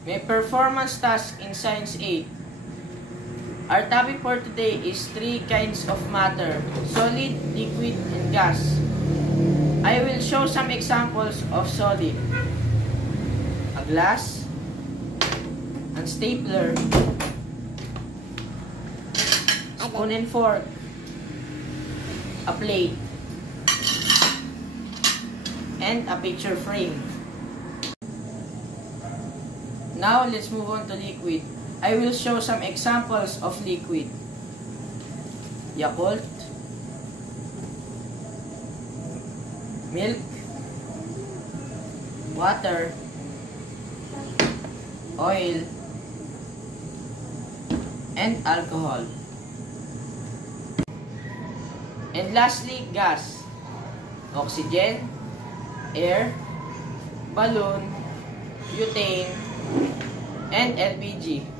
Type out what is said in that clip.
May performance task in Science 8. Our topic for today is three kinds of matter: solid, liquid, and gas. I will show some examples of solid: a glass, a stapler, spoon and fork, a plate, and a picture frame. Now, let's move on to liquid. I will show some examples of liquid: Yakult, milk, water, oil, and alcohol. And lastly, gas: oxygen, air, balloon, butane, and LPG.